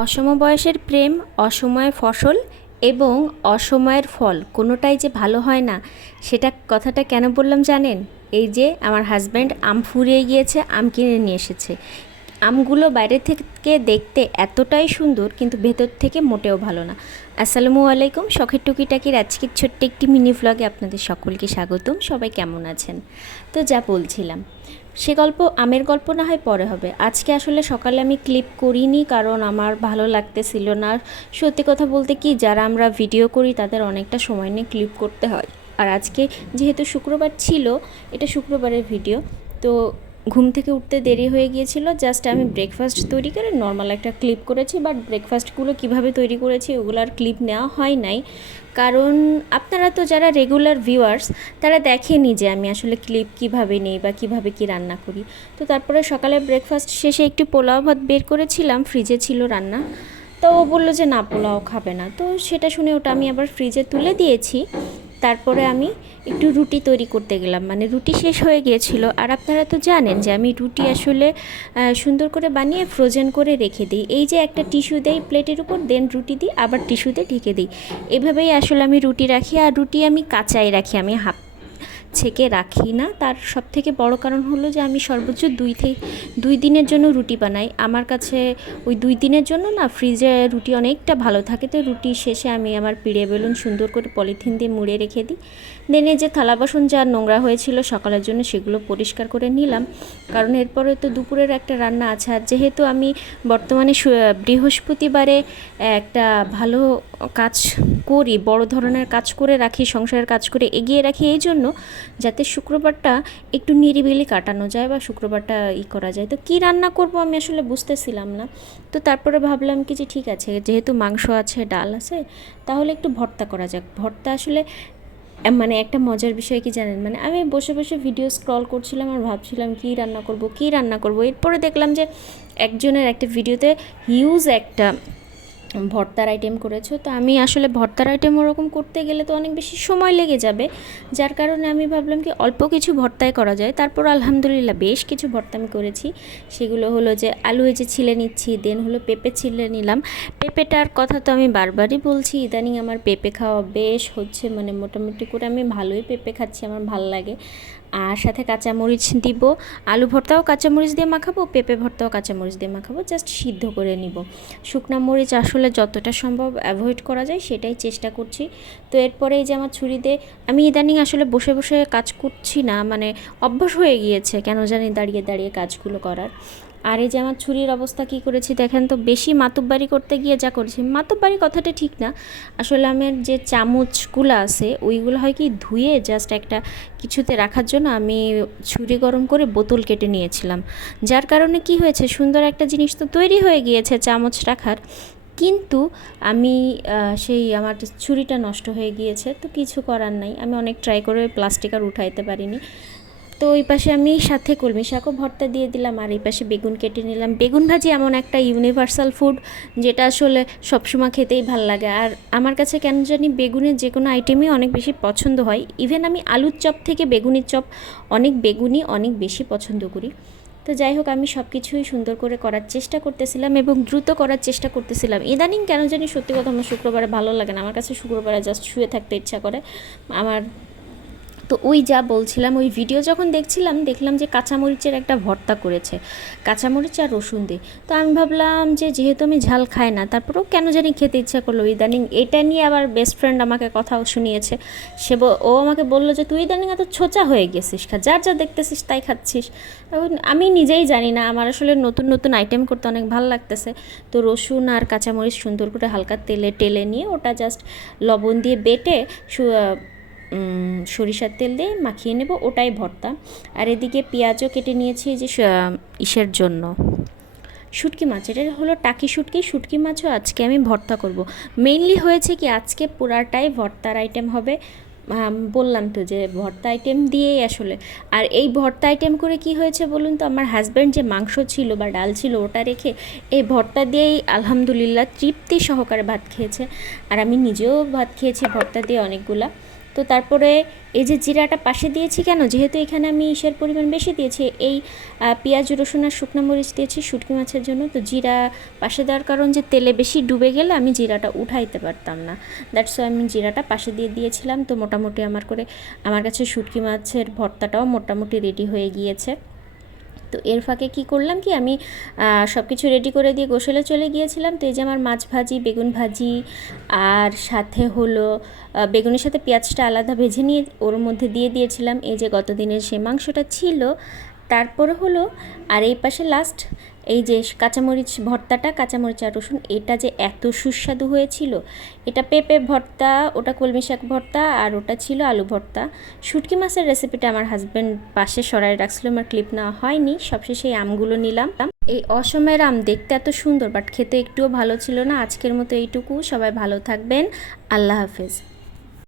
অসমবয়সের প্রেম, অসময়ে ফসল এবং অসময়ের ফল কোনোটাই যে ভালো হয় না, সেটা কথাটা কেন বললাম জানেন? এই যে আমার হাজব্যান্ড আম ফুরিয়ে গিয়েছে, আম কিনে নিয়ে এসেছে। আমগুলো বাইরে থেকে দেখতে এতটাই সুন্দর, কিন্তু ভেতর থেকে মোটেও ভালো না। আসসালামু আলাইকুম, শখের টুকিটাকির আজকের ছোট্ট একটি মিনি ভ্লগে আপনাদের সকলকে স্বাগতম। সবাই কেমন আছেন? তো যা বলছিলাম, সে গল্প, আমের গল্প না হয় পরে হবে। আজকে আসলে সকালে আমি ক্লিপ করিনি, কারণ আমার ভালো লাগতেছিল না। সত্যি কথা বলতে কি, যারা আমরা ভিডিও করি তাদের অনেকটা সময় নিয়ে ক্লিপ করতে হয়। আর আজকে যেহেতু শুক্রবার ছিল, এটা শুক্রবারের ভিডিও, তো ঘুম থেকে উঠতে দেরি হয়ে গিয়েছিল। জাস্ট আমি ব্রেকফাস্ট তৈরি করে নর্মাল একটা ক্লিপ করেছি, বাট ব্রেকফাস্টগুলো কিভাবে তৈরি করেছি ওগুলোর ক্লিপ নেওয়া হয় নাই। কারণ আপনারা তো যারা রেগুলার ভিউয়ার্স, তারা দেখেনি যে আমি আসলে ক্লিপ কিভাবে নেই বা কিভাবে কি রান্না করি। তো তারপরে সকালে ব্রেকফাস্ট শেষে একটু পোলাও ভাত বের করেছিলাম, ফ্রিজে ছিল রান্না। তো ও বললো যে না, পোলাও খাবে না, তো সেটা শুনে ওটা আমি আবার ফ্রিজে তুলে দিয়েছি। তারপরে আমি একটু রুটি তৈরি করতে গেলাম, মানে রুটি শেষ হয়ে গিয়েছিল। আর আপনারা তো জানেন যে আমি রুটি আসলে সুন্দর করে বানিয়ে ফ্রোজেন করে রেখে দিই। এই যে একটা টিস্যু দেই প্লেটের উপর, দেন রুটি দিই, আবার টিস্যুতে ঢেকে দিই। এভাবেই আসলে আমি রুটি রাখি। আর রুটি আমি কাঁচাই রাখি, আমি হাফ ছেঁকে রাখি না। তার সবথেকে বড় কারণ হলো যে আমি সর্বোচ্চ 2 দিনের জন্য রুটি বানাই। আমার কাছে ওই 2 দিনের জন্য না, ফ্রিজে রুটি অনেকটা ভালো থাকে। তো রুটি শেষে আমি আমার পিড়ে বেলুন সুন্দর করে পলিথিন দিয়ে মুড়ে রেখে দিই। দেন এই যে থালা বাসন যা নোংরা হয়েছিল সকালের জন্য, সেগুলো পরিষ্কার করে নিলাম, কারণ এরপরে তো দুপুরের একটা রান্না আছে। আর যেহেতু আমি বর্তমানে বৃহস্পতিবারে একটা ভালো কাজ করি, বড় ধরনের কাজ করে রাখি, সংসারের কাজ করে এগিয়ে রাখি, এই জন্য যাতে শুক্রবারটা একটু নিরিবিলি কাটানো যায় বা শুক্রবারটা করা যায়। তো কী রান্না করব আমি আসলে বুঝতেছিলাম না। তো তারপরে ভাবলাম কি যে ঠিক আছে, যেহেতু মাংস আছে, ডাল আছে, তাহলে একটু ভর্তা করা যাক। ভর্তা আসলে মানে একটা মজার বিষয় কি জানেন, মানে আমি বসে বসে ভিডিও স্ক্রল করছিলাম আর ভাবছিলাম কী রান্না করব কী রান্না করব। এরপরে দেখলাম যে একজনের একটা ভিডিওতে হিউজ একটা ভর্তার আইটেম করেছো। তো আমি আসলে ভর্তার আইটেম ওরকম করতে গেলে তো অনেক বেশি সময় লেগে যাবে, যার কারণে আমি ভাবলাম কি অল্প কিছু ভর্তায় করা যায়। তারপর আলহামদুলিল্লাহ বেশ কিছু ভর্তা আমি করেছি। সেগুলো হলো যে আলু এই যে ছিলে নিচ্ছি, দেন হলো পেঁপে ছিলে নিলাম। পেঁপেটার কথা তো আমি বারবারই বলছি, ইদানিং আমার পেঁপে খাওয়া বেশ হচ্ছে, মানে মোটামুটি করে আমি ভালোই পেঁপে খাচ্ছি, আমার ভাল লাগে। আর সাথে কাঁচামরিচ দিব, আলু ভর্তাও কাঁচামরিচ দিয়ে মাখাবো, পেঁপে ভর্তাও কাঁচামরিচ দিয়ে মাখাবো, জাস্ট সিদ্ধ করে নিব। শুকনো মরিচ আসলে যতটা সম্ভব অ্যাভয়েড করা যায় সেটাই চেষ্টা করছি। তো এরপরে এই যে আমার ছুরি দিয়ে, আমি ইদানিং আসলে বসে বসে কাজ করছি না, মানে অভ্যাস হয়ে গিয়েছে কেন জানি দাঁড়িয়ে দাঁড়িয়ে কাজগুলো করার। আর এই যে আমার ছুরির অবস্থা কী করেছি দেখেন তো, বেশি মাতুব্বারি করতে গিয়ে যা করেছি, মাতুব্বারি কথাটা ঠিক না, আসলে আমার যে চামচগুলো আছে ওইগুলো হয় কি ধুয়ে জাস্ট একটা কিছুতে রাখার জন্য আমি ছুরি গরম করে বোতল কেটে নিয়েছিলাম। যার কারণে কি হয়েছে, সুন্দর একটা জিনিস তো তৈরি হয়ে গিয়েছে চামচ রাখার, কিন্তু আমি সেই আমার ছুরিটা নষ্ট হয়ে গিয়েছে। তো কিছু করার নাই, আমি অনেক ট্রাই করে প্লাস্টিক আর উঠাইতে পারিনি। তো ওই পাশে আমি সাথে কলমি শাকও ভর্তা দিয়ে দিলাম, আর এই পাশে বেগুন কেটে নিলাম। বেগুন ভাজি এমন একটা ইউনিভার্সাল ফুড, যেটা আসলে সবসময় খেতেই ভাল লাগে। আর আমার কাছে কেন জানি বেগুনের যে কোনো আইটেমই অনেক বেশি পছন্দ হয়। ইভেন আমি আলুর চপ থেকে বেগুনের চপ, অনেক বেগুনই অনেক বেশি পছন্দ করি। তো যাই হোক, আমি সব কিছুই সুন্দর করে করার চেষ্টা করতেছিলাম এবং দ্রুত করার চেষ্টা করতেছিলাম। ইদানিং কেন জানি সত্যি কথা আমার শুক্রবারে ভালো লাগে না, আমার কাছে শুক্রবারে জাস্ট শুয়ে থাকতে ইচ্ছা করে আমার। তো ওই যা বলছিলাম, ওই ভিডিও যখন দেখছিলাম দেখলাম যে কাঁচামরিচের একটা ভর্তা করেছে, কাঁচামরিচ আর রসুন দিয়ে। তো আমি ভাবলাম যে যেহেতু আমি ঝাল খাই না, তারপরেও কেন জানি খেতে ইচ্ছা করলো। ইদানিং এটা নিয়ে আবার বেস্ট ফ্রেন্ড আমাকে কথাও শুনিয়েছে। ও আমাকে বললো যে তুই ইদানিং এত ছোচা হয়ে গেছিস, যার যা দেখতেছিস তাই খাচ্ছিস। তখন আমি নিজেই জানি না, আমার আসলে নতুন নতুন আইটেম করতে অনেক ভালো লাগতেছে। তো রসুন আর কাঁচামরিচ সুন্দর করে হালকা তেলে টেলে নিয়ে ওটা জাস্ট লবণ দিয়ে বেটে সরিষার তেল দিয়ে মাখিয়ে নেব, ওটাই ভর্তা। আর এদিকে পেঁয়াজও কেটে নিয়েছি যে ইসের জন্য, শুটকি মাছ, এটা হলো টাকি শুটকি, শুটকি মাছও আজকে আমি ভর্তা করব। মেইনলি হয়েছে কি আজকে পুরাটাই ভর্তার আইটেম হবে। বললাম তো যে ভর্তা আইটেম দিয়েই আসলে। আর এই ভর্তা আইটেম করে কি হয়েছে বলুন তো, আমার হাজব্যান্ড যে মাংস ছিল বা ডাল ছিল ওটা রেখে এই ভর্তা দিয়েই আলহামদুলিল্লাহ তৃপ্তি সহকারে ভাত খেয়েছে। আর আমি নিজেও ভাত খেয়েছি ভর্তা দিয়ে অনেকগুলা। তো তারপরে এই যে জিরাটা পাশে দিয়েছি কেন, যেহেতু এখানে আমি ইসের পরিমাণ বেশি দিয়েছি, এই পেঁয়াজ রসুন আর শুকনো মরিচ দিয়েছি শুটকি মাছের জন্য, তো জিরা পাশে দেওয়ার কারণ যে তেলে বেশি ডুবে গেলে আমি জিরাটা উঠাইতে পারতাম না, দ্যাটস ওয়াই আমি জিরাটা পাশে দিয়ে দিয়েছিলাম। তো মোটামুটি আমার কাছে শুটকি মাছের ভর্তাটাও মোটামুটি রেডি হয়ে গিয়েছে। তো এর ফাঁকে কী করলাম কি, আমি সব কিছু রেডি করে দিয়ে গোসলে চলে গিয়েছিলাম। তো এই যে আমার মাছ ভাজি, বেগুন ভাজি, আর সাথে হলো বেগুনের সাথে পেঁয়াজটা আলাদা ভেজে নিয়ে ওর মধ্যে দিয়ে দিয়েছিলাম এই যে গত দিনের সে মাংসটা ছিল। তারপরে হলো আর এই পাশে লাস্ট এই যে কাঁচামরিচ ভর্তাটা, কাঁচামরিচ আর রসুন, এটা যে এত সুস্বাদু হয়েছিল। এটা পেঁপে ভর্তা, ওটা কলমি শাক ভর্তা, আর ওটা ছিল আলু ভর্তা। শুটকি মাছের রেসিপিটা আমার হাজব্যান্ড পাশে সরাই রাখছিল, আমার ক্লিপ নেওয়া হয়নি। সবশেষে এই আমগুলো নিলাম। এই অসময়ের আম দেখতে এত সুন্দর, বাট খেতে একটুও ভালো ছিল না। আজকের মতো এইটুকু, সবাই ভালো থাকবেন, আল্লাহ হাফেজ।